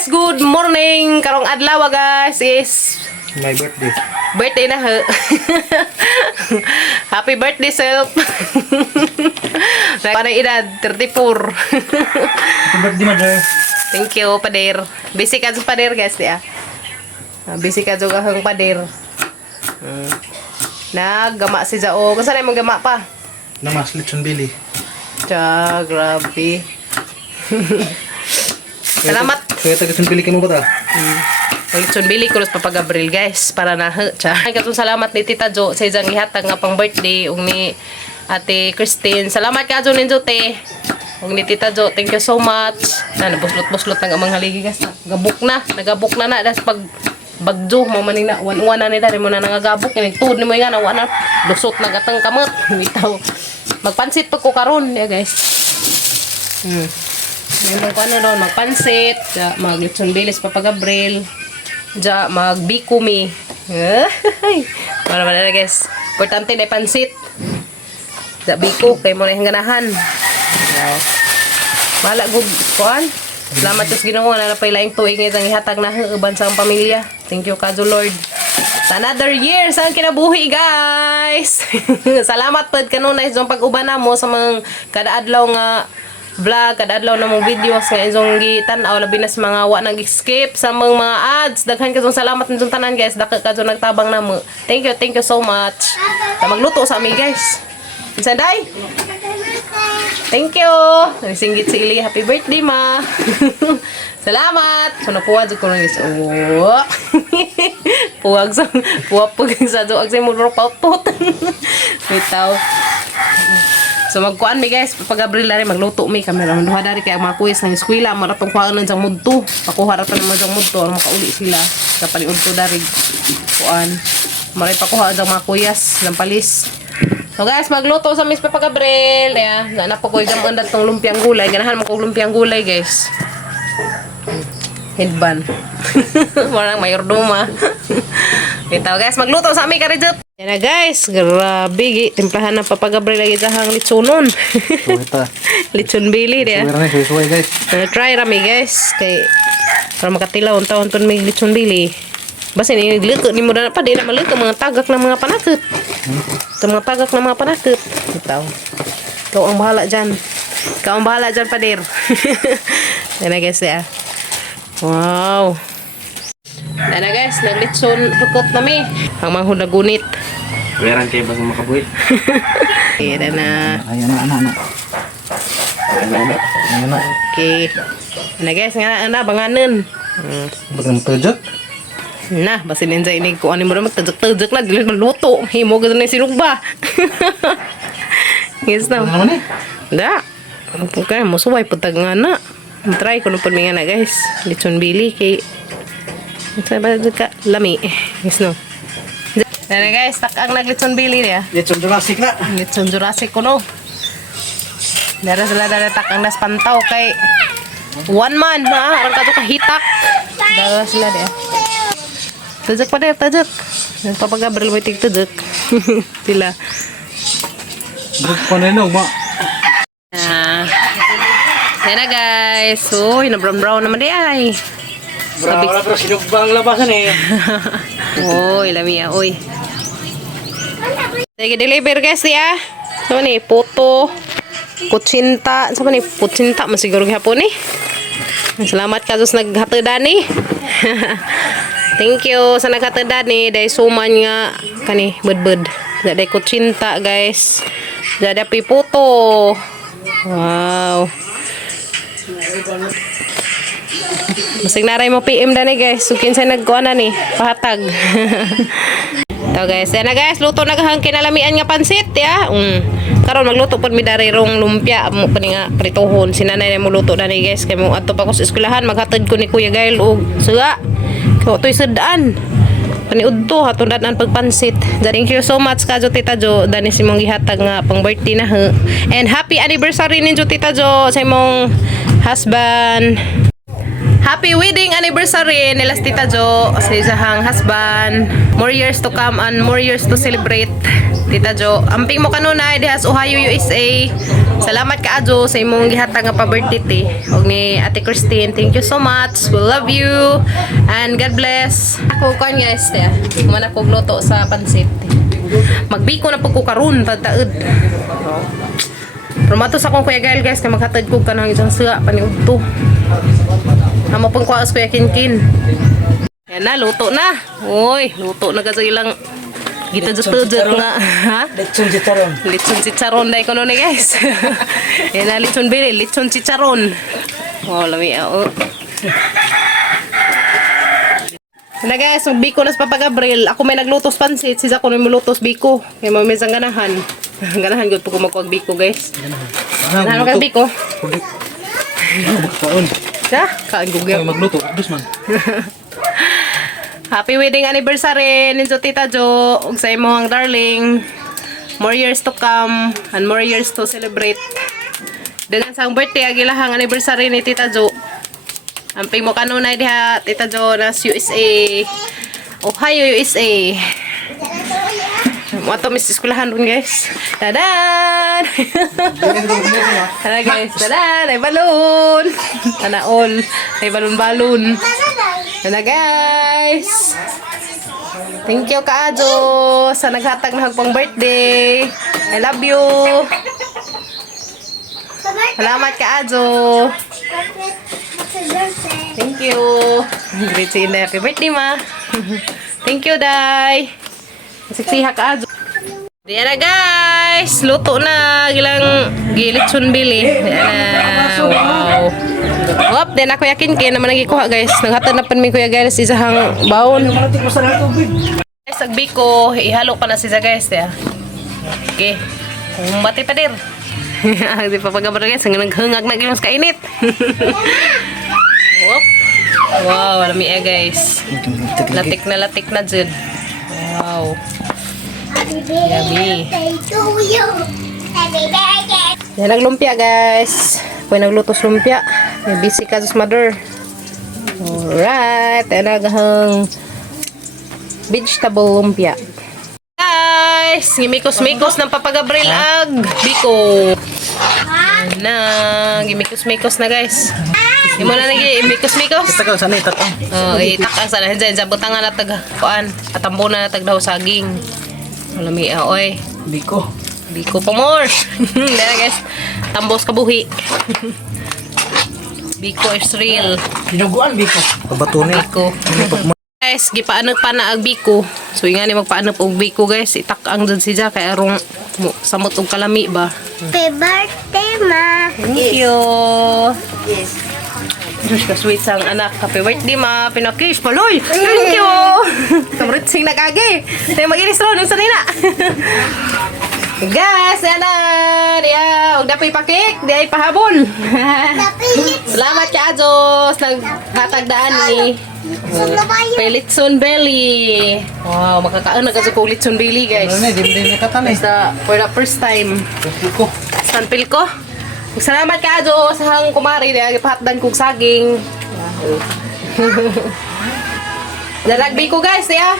guys, good morning. Karong adlaw guys is my birthday. Birthday na ho. Happy birthday self. Panay edad 34. Happy birthday, mother. Thank you, pader. Busy ka sa pader guys, dia. Busy ka juga hang pader. Naggama si Jao. Kung saan ay gama pa? Namas lechon bili. Tiya, grabe. Salamat. Kaya taga bili ka mo ba ta? Lechon bili ko pa Gabriel guys para na tiya. Ay katong salamat ni Tita Jo sa isang ihatag nga pang birthday ug ni Ate Christine. Salamat ka Jo ninyo te. Ug ni Tita Jo, thank you so much. Na nabuslot-buslot ng amang haligi guys. Nagabuk na das pag bagjo mo man na wan na ni dari mo na nangagabok ni tud ni mo nga na wana lusot na gatang kamot bitaw. Magpansit pa ko karon ya guys. Ngayon ko ano doon, magpansit, mag-lechon bilis pa Gabriel, mag-biko mi. Para na guys. Importante na pansit. Biko, kay mo na yung ganahan. Bahala, good kuhan. Salamat sa Ginoo na napailaing tuig ang ihatag na uban sa pamilya. Thank you, Kazo Lord. Sa another year, saan kinabuhi, guys? Salamat po kanunay sa pag-uban na mo sa mga kada-adlaw nga vlog, kada-adlaw na mong videos nga izong gitan-aw labi na sa mga wa nag-skip sa mga ads. Daghan kasong salamat nitong tanan, guys. Daka kaso nagtabang na mo. Thank you so much. Ta magluto sa amin, guys. Sanday? Thank you. Singgit si Ili. Happy birthday, ma. Salamat. So, napuwad ko na guys. Oh. Puwag sa doag sa muro paut-put. Bitaw. So, magkuan mi guys. Pag Gabriel rin, magluto mi. Kami naman duha dari kaya mga kuyas ng eskwela. Maratong kuhaan lang sa mudto. Pakuha rin pa naman sa mudto. Ano makauli sila. Sa paliud ko dari. Kuan. Maray pakuha sa mga kuyas. Lampalis. So guys, magluto sa Miss Papa Gabriel. Ayan, nanak po ko yung andat ng lumpiang gulay. Ganahan mo ko lumpiang gulay, guys. Headband. Marang mayordoma. Ito guys, magluto sa amin karijot. Yan na guys, grabe. Timplahan ng Papa Gabriel lagi dahang litsonon. Litson bili dia. Try rami guys. Kay para makatilaw ang taon to may litson bili. Basta ini luto ni mo na pa di na maluto mga tagak ng mga panakot. Ito mga tagak ng mga panakot. Ito. Ikaw ang bahala dyan. Ikaw ang bahala dyan, pader. Yan na guys, ya. Wow. Yan na guys, naglitson rukot nami. Ang mga hunagunit. Meron kayo ba sa makabuhit? Yan na. Ayan na. Okay. Yan na guys, nga na, banganan. Bagang tujok? Nah, basta ninja ini ko ani mo na magtajak-tajak na dili maluto. Himo gud na sinugba. Yes na. Da. Okay, mo suway putag nga na. Try ko no pud nga na guys. Lechon bili kay sa ba ka lami. Yes no. Dere guys, tak ang naglechon bili dia. Lechon Jurassic na. Lechon Jurassic ko no. Dere sila dere tak ang naspantaw kay one man ha, arang kadto ka hitak. Dere sila dia. Tajak pa rin, tajak. Papa Gabriel may tig-tajak. Sila. Group ko na ma. Yan na guys. Uy, na-brown naman di ay. Brown na pero sinugbang labasan eh. Uy, lami ya. Uy. Sige, deliver guys ya. Sama ni, puto. Kutsinta. Sama ni, kutsinta. Masiguro gihapon eh. Salamat ka sa naghatadaan eh. Thank you sa naghatadaan ni dahil suman nga kani bud dahil ko cinta guys dahil piputo. Wow, masig naray mo PM dani guys so kinsa nagkuha na ni pahatag. Ito guys, yan na guys, luto na kahang kinalamian nga pansit ya. Karon magluto pod mi dari rong lumpia mo pa nga pritohon. Sinanay mo luto na ni guys kay mo adto pa ko sa eskwelahan maghatod ko ni Kuya Gail og suga. Kaya ito'y sadaan. Paniud to, hatundaan pagpansit. Thank you so much, Kajo Tita Jo. Dani si mong gihatag nga pang birthday na. And happy anniversary ninyo, Tita Jo, sa imong husband. Happy wedding anniversary nila Tita Jo sa isang husband. More years to come and more years to celebrate. Tita Jo, amping mo kanunay dihas Ohio, USA. Salamat ka Ajo sa imong gihatag nga pa-birthday. Og ni Ate Christine, thank you so much. We love you and God bless. Ako kan guys, man ako luto sa pansit. Magbiko na pud ko karon tagtaud. Rumato sa akong Kuya Gael guys, kay maghatag ko kanang isang suya paniudto. Amo pong kuwas Kuya Kinkin. Yan na, luto na. Uy, luto na kasi ilang gitudut-tudut nga. Ha? Lechon chicharon. Lechon chicharon dahil ko nun guys. Yan na, lechon bili, lechon chicharon. Oh, lami ako. Na guys, magbiko na sa Papa Gabriel. Ako may naglutos pansit, sis ako may mulutos biko. Kaya may mesang ganahan. Ganahan yun po kung magkuwag biko guys. Ganahan magkag biko. Kaon. Siya? Kaan gugel. Magluto. Dus man. Happy wedding anniversary ninyo Tita Jo ug sa imong darling. More years to come and more years to celebrate. Dengan sa birthday agilahang anniversary ni Tita Jo. Amping mo kanunay diha Tita Jo nas USA. Ohio, USA. Mo ato mis eskwelahan ron guys. Tadan. Tara guys, tadan, ay balon. Ana all, ay balon-balon. Yan guys. Thank you Kaajo sa naghatag na hagpang birthday. I love you. Salamat Kaajo. Thank you. Great si Inday. Happy birthday ma. Thank you Day. Siksiha Kaajo. Diyan na guys. Luto na. Gilang gilitsun bili. Wow. Wap, din ako yakin kaya naman nagikuha guys. Naghatag na pan mi Kuya guys isahang baon. Guys, agbi ko, ihalo pa na siya guys ya. Okay. Bati pa dir. Di pa pagabar guys, ang naghungag na gyud sa kainit. Wap. Wow, lami guys. Latik na jud. Wow. Happy birthday to you. Happy birthday. Yan naglumpia guys. Kung naglutos lumpia. May busy ka sa mother. Alright. Yan naghang vegetable lumpia. Guys, gimikos-mikos ng Papa Gabriel ag biko. Yan na. Gimikos-mikos na guys. Hindi mo na nag-mikos-mikos? Kita ka sa nitat. Oh, itakang sana. Diyan, sa butangan na tag, kuan. Atambo na tag daw saging. Malami, oy. Biko. Biko pa more. Dara guys. Tambos kabuhi. Biko is real. Dinuguan biko. Pabato ni. Biko. Guys, gipaanag pa na ang biko. So nga ni magpaanag og biko guys. Itak-ang dyan siya kay arong samot og kalami ba. Happy birthday, ma. Thank you. Yes. Diyos ka sweet sang anak. Happy birthday ma. Pinakis paloy. Thank you. Kamritsing nagagi. Tayo mag-inis ron yung sanina. Guys, yan na. Diya, huwag na po ipakik. Diya ipahabol. Salamat ka, Diyos. Naghatagdaan ni Pelitson Belly. Wow, makakaon na kasi kong Litson Belly, guys. Ano na, hindi nakatanay. Basta, for the first time. Biko. Sanpil ko. Salamat ka, Diyos. Hang kumari. Diya, ipahatdan kong saging. Daragbi ko, guys. Diya.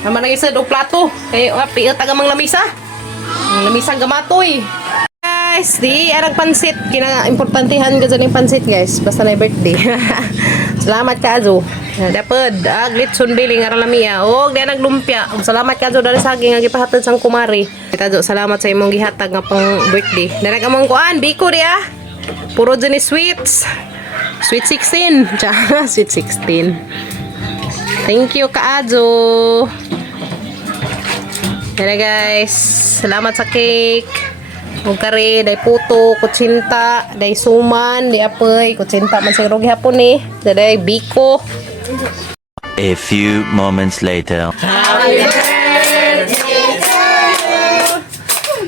Naman ang isa do plato. Kaya piot tagamang lamisa. Lamisang gamatoy. Guys, di arang pansit. Kina-importantihan ka dyan yung pansit, guys. Basta na yung birthday. Salamat ka, Azo. Dapat, glitson biling arang lamia. O, di naglumpia. Salamat ka, Azo. Dari saging ang ipahatid sang kumari. Azo, salamat sa imong gihatag nga pang birthday. Darag among kuan, biko di Puro dyan ni sweets. Sweet 16. Tsaka, sweet 16. Thank you Kaajo. Yan guys. Salamat sa cake. Huwag kare, day puto, kutsinta, day suman, day apoy, kutsinta man sa irogi hapon eh. Day biko. A few moments later. Happy birthday to you.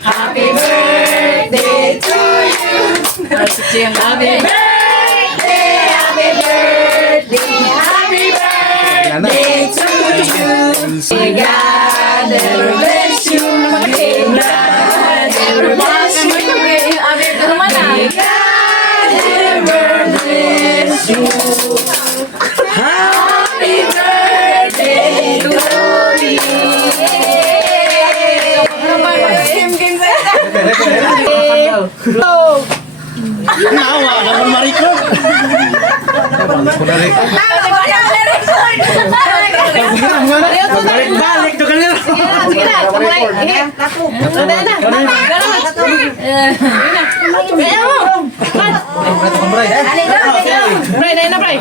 Happy birthday to you. Happy birthday, happy birthday, happy birthday. To you, may God never bless you, may God never bless you, may God never bless you. Happy birthday to you. Balik to kanila. Sige na, kamay. Ano na? Kaya mo. Bray, dahil na, Bray.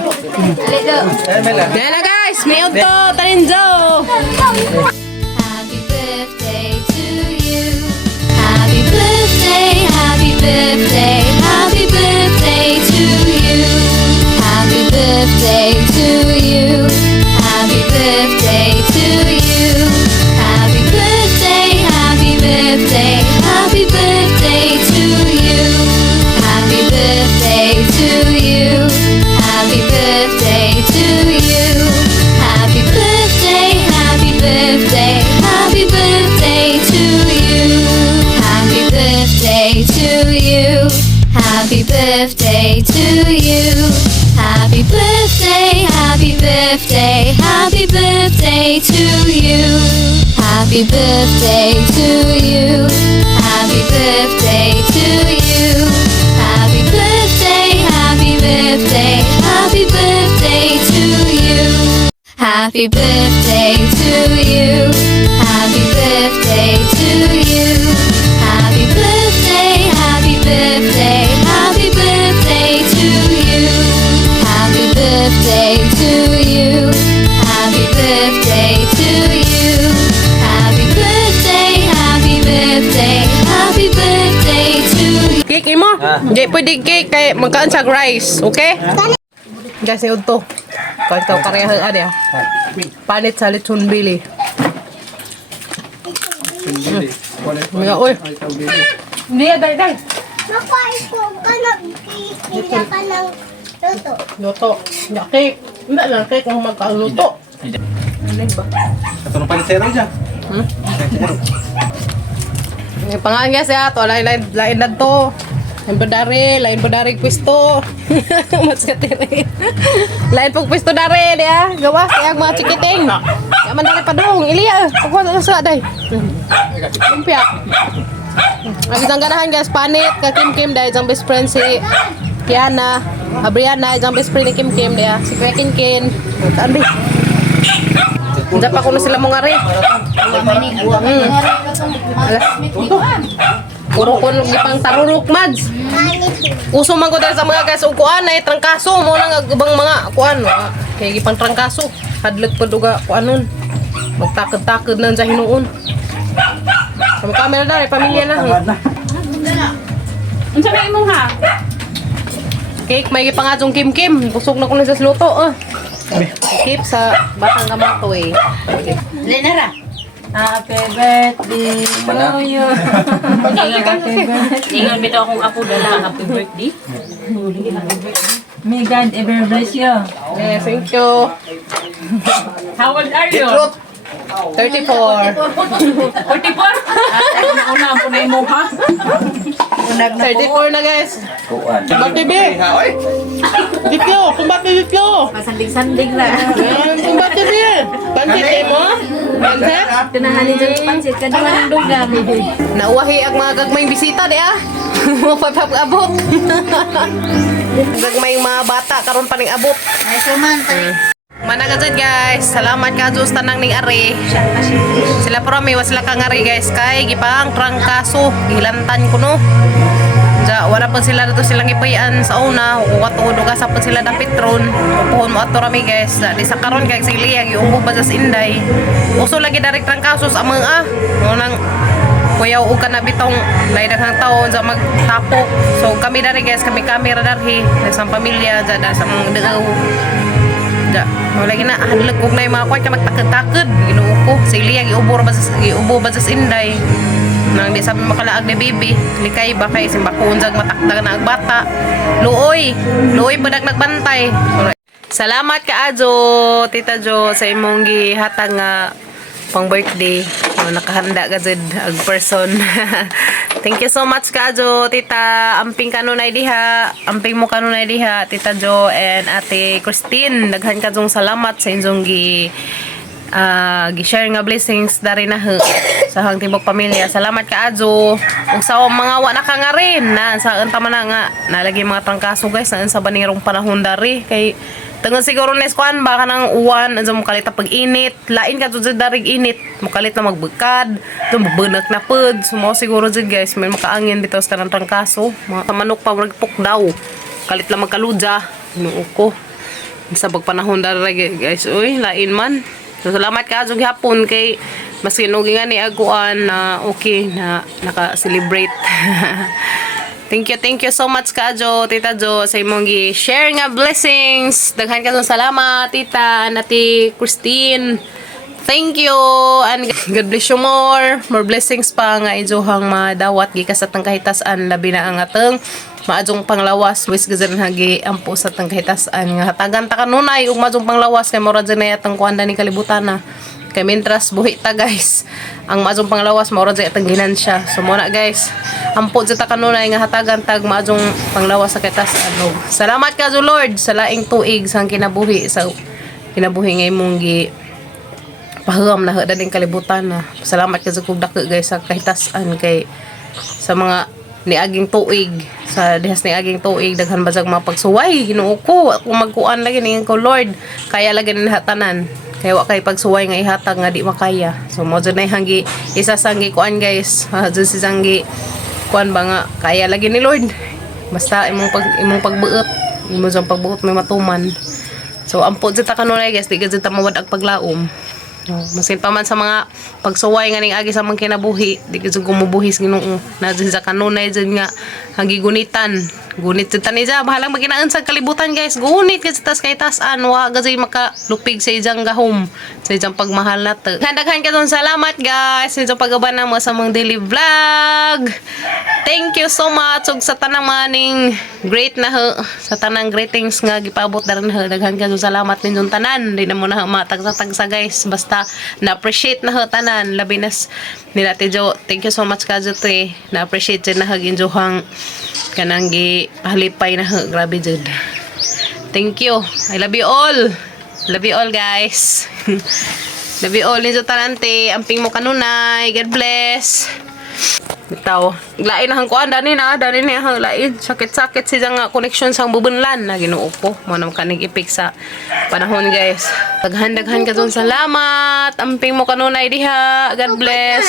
Dahil na, guys. May auto, talinjo. Happy birthday to you. Happy birthday, happy birthday, happy birthday to you. Happy birthday to you. Happy birthday to you. Happy birthday, happy birthday, happy birthday to you. Happy birthday to you. Happy birthday to you. Happy birthday, happy birthday, happy birthday to you. Happy birthday to you. Happy birthday to you. Happy birthday, happy birthday, happy birthday to you. Happy birthday to you. Happy birthday to you. Happy birthday, happy birthday, happy birthday to you. Happy birthday to you. Happy birthday to you. Happy birthday, happy birthday, happy birthday to you. Happy birthday to you. Happy birthday to you. Happy birthday, happy birthday, happy birthday to you. Cake mo. Di pwede cake kay magkaan sa rice, okay? Guys, ni udto. Kahit ikaw kareha ade ah. Panit sa lechon bili. Mga oy. Hindi dai dai. Makain ko ka nagtitinda ka ng luto. Luto. Ya cake. Hindi lang cake kung magkaluto. Katulong panisero dyan. May pangalan guys ya, to lain na to. Lain bodari pwesto. Mas katiri. Lain pog pwesto dare dia. Gawas kaya mga chikiting. Ya man dare padung, Ilia. Kuha na sa day. Lumpia. Ang isang ganahan guys, panit ka Kim dahil isang best friend si Kiana, Abriana, isang best friend ni Kim dia. Si Kuya Kin. Tandi. Diyan pa ko na sila mong ari. Puro ko gipang tarurok mads. Uso man ko dahil sa mga guys ukuan ay trangkaso mo nang ubang mga kuan. Kay gipang trangkaso. Hadlek pa duga kuanon. Magtakad-takad na sa hinuon. Kami camera na, pamilya na. Unsa may imong ha? Cake may gipangatong Kim. Busog na ko na sa luto. Keep sa batang gamato eh. Lenara. Happy birthday to you. Ingon bitaw akong apo dala happy birthday. May God ever bless you. Yes, thank you. How old are you? 34. 44? Nauna po na imo ha? 34 na guys. Kumbati bi. Dikyo, kumbati dikyo. Pasanding-sanding na. Kumbati bi. Pansit mo? Pansit? Tinahanin dyan sa pansit. Kadungan ang dugam. Nauwahi ang mga gagmayng bisita di ah. Mapapag-abot. Gagmayng mga bata karon pa ning abot. Ay, suman. Managazad guys, salamat ka Diyos tanang ning ari. Sila promi was sila kang ari guys kay gipang trangkaso, gilantan ko no. Ja wala pa sila dito silang ipayan sa una, uwato duga sa pa sila da petron. Upuhon mo ato rami guys. Di sa karon kay sili ang iubo ba sa Inday. Uso lagi direct trangkaso sa mga mo nang kuya ug kana bitong daghang taon sa magtapok. So kami dari guys, kami camera darhi sa pamilya ja sa mga degaw. Ja, wala gina hadlek og nay mga kwat ka magtakad-takad ginuo ko. Sili ang iubo ba sa Inday. Nang di sabi makalaag ni baby, likay ba kay simbakon jag matakdag na ang bata. Luoy badag nagbantay. Salamat ka Ajo, Tita Jo sa imong gihatag nga pang birthday. Nakahanda ka jud ag person. Thank you so much ka Jo, Tita. Amping kanunay diha. Amping mo kanunay diha, Tita Jo and Ate Christine. Daghan ka jong salamat sa inyong gi-share nga blessings dari na sa hang tibok pamilya. Salamat ka Adjo. Ug sa mga wa na ka nga rin na sa anta man na nga nalagi mga trangkaso guys na sa banirong panahon dari kay tungod siguro nes kuan baka nang uwan ansa mo kalit pag init lain ka jud darig init mo kalit na magbekad dum benak na pud sumo siguro jud guys may makaangin bitaw sa kanang trangkaso mga manok pa magpuk daw kalit lang magkaludya inuo ko sa pagpanahon dari guys uy lain man. So, salamat ka Adjo gihapon kay maski nugi nga ni aguan na okay na naka-celebrate. Thank you so much ka Adjo, Tita Jo sa imong gi-share nga blessings. Daghan ka salamat Tita Nati Christine. Thank you and God bless you more blessings pa nga ijuhang madawat gikas atang kahitasan labi na ang ateng maadjong panglawas wis gazan hagi ampo sa atang kahitasan nga hatagan ta kanunay ug maadjong panglawas kay mura dyan ay atang kuanda ni kalibutan na kay mintras buhi ta guys ang maadjong panglawas mura dyan atang ginansya so muna guys ampo dyan ta kanunay nga hatagan tag maadjong panglawas sa kahitasan. Salamat ka Lord sa laing tuig sang kinabuhi sa kinabuhi nga imong gi paham na daling kalibutan na. Salamat ka sa kubdak guys sa kahitasan kay sa mga niaging tuig sa dihas niaging tuig daghan basag mga pagsuway Ginoo ko kung magkuan lagi ning ko Lord kaya lagi ni hatanan kaya wa kay pagsuway nga ihatag nga di makaya so mo jud nay hanggi isa sanggi kuan guys jud si sanggi kuan ba nga kaya lagi ni Lord basta imong pagbuot imo jang pagbuot may matuman so ampo jud ta kanunay guys di jud ta mawad ag paglaom. Masin pa man sa mga pagsuway nga ning agi sa mga kinabuhi di gyud gumubuhis Ginoo na dyan sa kanunay dyan nga hagigunitan gunit jud tani ja bahalang maginaan sa kalibutan guys gunit gyud tas kay tasan wa gazay makalupig sa ijang gahom sa ijang pagmahal nato. Daghan ka salamat guys sa ijang pagaban mo sa mga daily vlog. Thank you so much ug sa tanang maning great na sa tanang greetings nga gipabot daran daghan ka salamat ninyong tanan di na mo na matagsa-tagsa guys basta na-appreciate na tanan labi nas nila Tijo. Thank you so much ka Tijo na-appreciate jud na injuhang kanang gi halipay na grabe jud. Thank you. I love you all guys. Love you all niyo tanante amping mo kanunay. God bless. Bitaw lain hang kuan dani hang lain sakit-sakit siya nga connection sang bubunlan na Ginoo ko mo nam kanig ipik sa panahon guys. Daghan ka salamat amping mo kanunay diha. God bless.